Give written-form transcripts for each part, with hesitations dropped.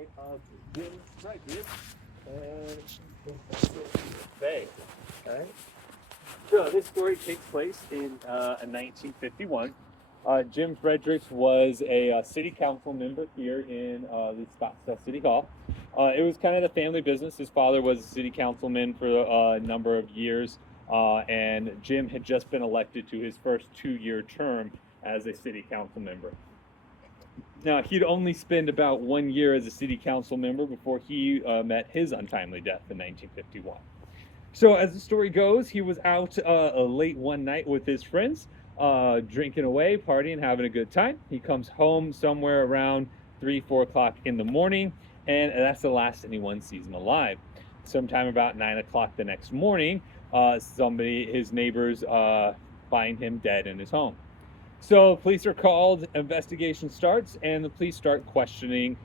story of Jim Frederick and Fay. All right. So this story takes place in 1951. Jim Fredericks was a city council member here in the Scottsdale City Hall. It was kind of the family business. His father was a city councilman for a number of years, and Jim had just been elected to his first 2-year term as a city council member. Now, he'd only spent about 1 year as a city council member before he met his untimely death in 1951. So as the story goes, he was out late one night with his friends, drinking away, partying, having a good time. He comes home somewhere around 3, 4 o'clock in the morning, and that's the last anyone sees him alive. Sometime about 9 o'clock the next morning, his neighbors, find him dead in his home. So police are called, investigation starts, and the police start questioning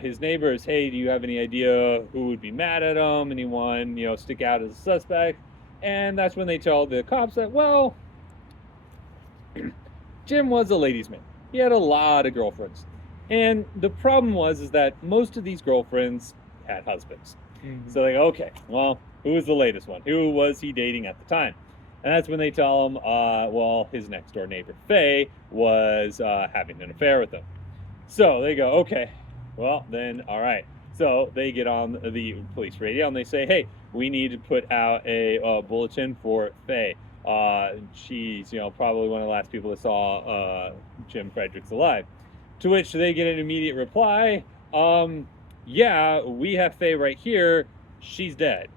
his neighbors. Hey, do you have any idea who would be mad at him? Anyone, stick out as a suspect? And that's when they tell the cops that, well, Jim was a ladies' man. He had a lot of girlfriends. And the problem is that most of these girlfriends had husbands. Mm-hmm. So they go, okay, well, who was the latest one? Who was he dating at the time? And that's when they tell him, his next door neighbor, Fay, was having an affair with him. So they go, okay, well, then, all right. So they get on the police radio and they say, hey, we need to put out a bulletin for Fay. She's, probably one of the last people that saw Jim Fredericks alive. To which they get an immediate reply, yeah, we have Fay right here. She's dead.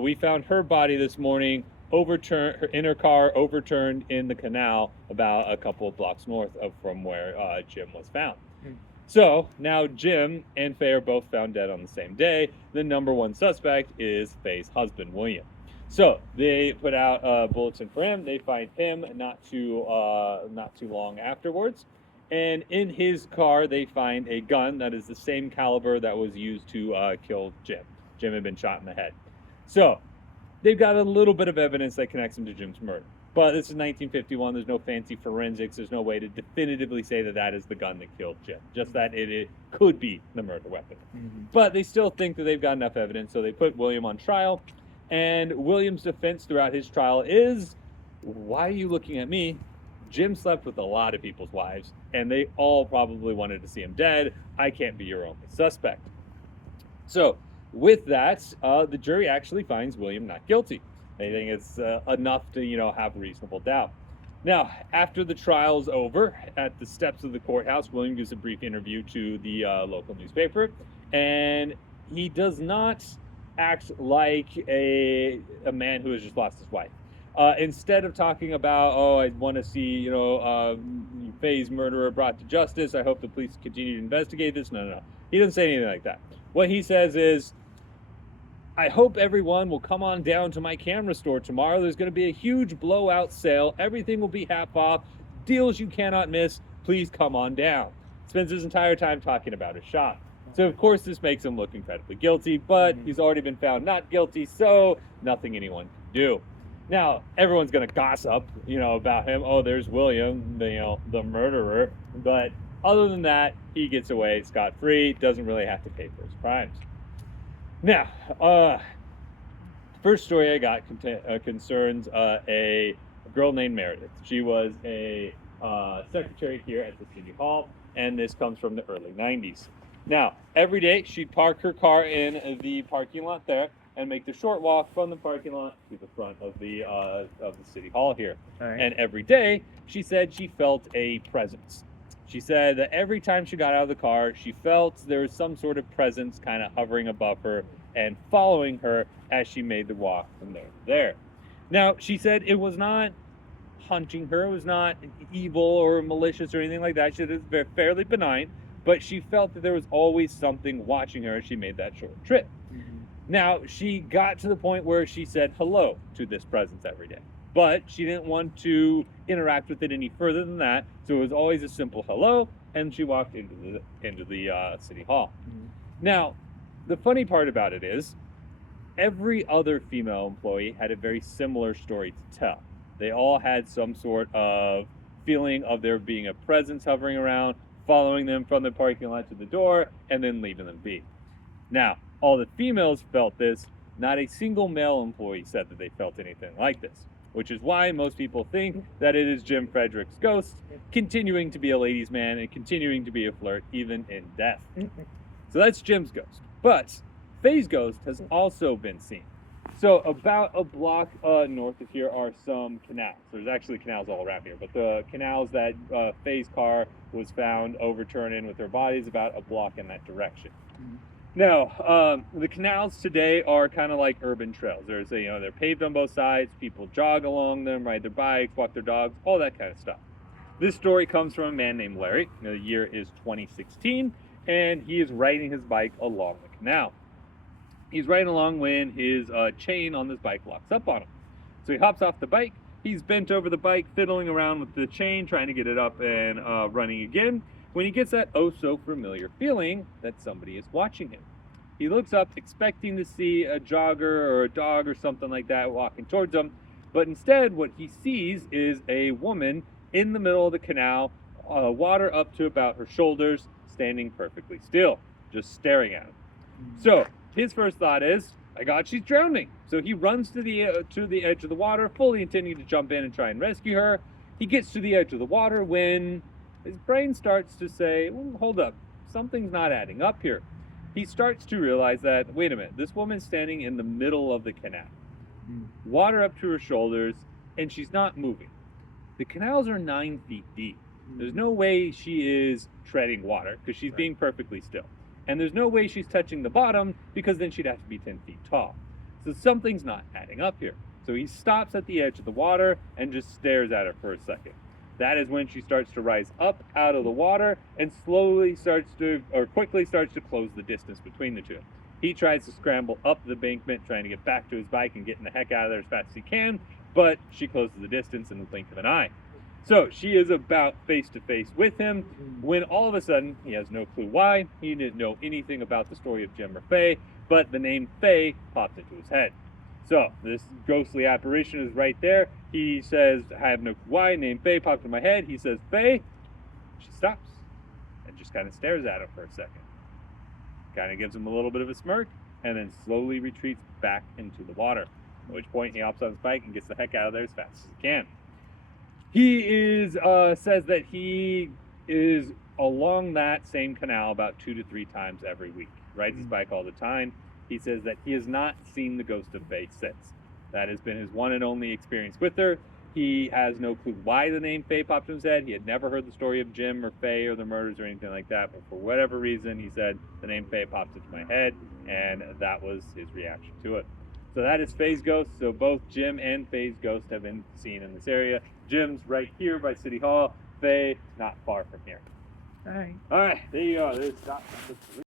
We found her body this morning, in her car, overturned in the canal about a couple of blocks north of from where Jim was found. So now Jim and Fay are both found dead on the same day. The number one suspect is Fay's husband, William. So they put out a bulletin for him. They find him not too long afterwards. And in his car, they find a gun that is the same caliber that was used to kill Jim. Jim had been shot in the head. So they've got a little bit of evidence that connects him to Jim's murder. But this is 1951. There's no fancy forensics. There's no way to definitively say that that is the gun that killed Jim. Just that it could be the murder weapon. Mm-hmm. But they still think that they've got enough evidence, so they put William on trial. And William's defense throughout his trial is, why are you looking at me? Jim slept with a lot of people's wives, and they all probably wanted to see him dead. I can't be your only suspect. So with that, the jury actually finds William not guilty. They think it's enough to, have reasonable doubt. Now, after the trial's over, at the steps of the courthouse, William gives a brief interview to the local newspaper, and he does not act like a man who has just lost his wife. Instead of talking about, I want to see, Fay's murderer brought to justice, I hope the police continue to investigate this. No. He doesn't say anything like that. What he says is, I hope everyone will come on down to my camera store tomorrow. There's going to be a huge blowout sale. Everything will be half off. Deals you cannot miss. Please come on down. Spends his entire time talking about his shop. So, of course, this makes him look incredibly guilty, but he's already been found not guilty, so nothing anyone can do. Now, everyone's going to gossip, about him. Oh, there's William, the murderer. But other than that, he gets away scot-free, doesn't really have to pay for his crimes. Now, first story I got concerns a girl named Meredith. She was a secretary here at the City Hall, and this comes from the early 90s. Now, every day she'd park her car in the parking lot there and make the short walk from the parking lot to the front of the City Hall here. Right. And every day she said she felt a presence. She said that every time she got out of the car, she felt there was some sort of presence kind of hovering above her and following her as she made the walk from there to there. Now, she said it was not hunting her. It was not evil or malicious or anything like that. She said it was fairly benign, but she felt that there was always something watching her as she made that short trip. Mm-hmm. Now, she got to the point where she said hello to this presence every day. But she didn't want to interact with it any further than that, so it was always a simple hello, and she walked into the City Hall. Mm-hmm. Now, the funny part about it is, every other female employee had a very similar story to tell. They all had some sort of feeling of there being a presence hovering around, following them from the parking lot to the door, and then leaving them be. Now, all the females felt this. Not a single male employee said that they felt anything like this, which is why most people think that it is Jim Frederick's ghost, continuing to be a ladies' man and continuing to be a flirt even in death. So that's Jim's ghost. But Fay's ghost has also been seen. So about a block north of here are some canals. There's actually canals all around here, but the canals that Fay's car was found overturned in with her body is about a block in that direction. Now, the canals today are kind of like urban trails. There's, they're paved on both sides. People jog along them, ride their bikes, walk their dogs, all that kind of stuff. This story comes from a man named Larry. The year is 2016, and he is riding his bike along the canal. He's riding along when his chain on this bike locks up on him. So he hops off the bike. He's bent over the bike, fiddling around with the chain, trying to get it up and running again, when he gets that oh-so-familiar feeling that somebody is watching him. He looks up, expecting to see a jogger or a dog or something like that walking towards him, but instead what he sees is a woman in the middle of the canal, water up to about her shoulders, standing perfectly still, just staring at him. So his first thought is, my God, she's drowning. So he runs to the edge of the water, fully intending to jump in and try and rescue her. He gets to the edge of the water when his brain starts to say, hold up, something's not adding up here. He starts to realize that, wait a minute, this woman's standing in the middle of the canal, water up to her shoulders, and she's not moving. The canals are 9 feet deep. There's no way she is treading water because she's being perfectly still. And there's no way she's touching the bottom because then she'd have to be 10 feet tall. So something's not adding up here. So he stops at the edge of the water and just stares at her for a second. That is when she starts to rise up out of the water and quickly starts to close the distance between the two. He tries to scramble up the embankment, trying to get back to his bike and getting the heck out of there as fast as he can, but she closes the distance in the blink of an eye. So she is about face to face with him when all of a sudden, he has no clue why, he didn't know anything about the story of Jim or Fay, but the name Fay popped into his head. So this ghostly apparition is right there. He says, I have no clue why, name Fay popped in my head. He says, Fay. She stops and just kind of stares at him for a second. Kind of gives him a little bit of a smirk and then slowly retreats back into the water. At which point he hops on his bike and gets the heck out of there as fast as he can. He says that he is along that same canal about 2 to 3 times every week. Rides his bike all the time. He says that he has not seen the ghost of Fay since. That has been his one and only experience with her. He has no clue why the name Fay popped in his head. He had never heard the story of Jim or Fay or the murders or anything like that, but for whatever reason, he said the name Fay popped into my head, and that was his reaction to it. So that is Fay's ghost. So both Jim and Fay's ghost have been seen in this area. Jim's right here by City Hall. Fay, not far from here. All right. All right, there you go. There's Scott.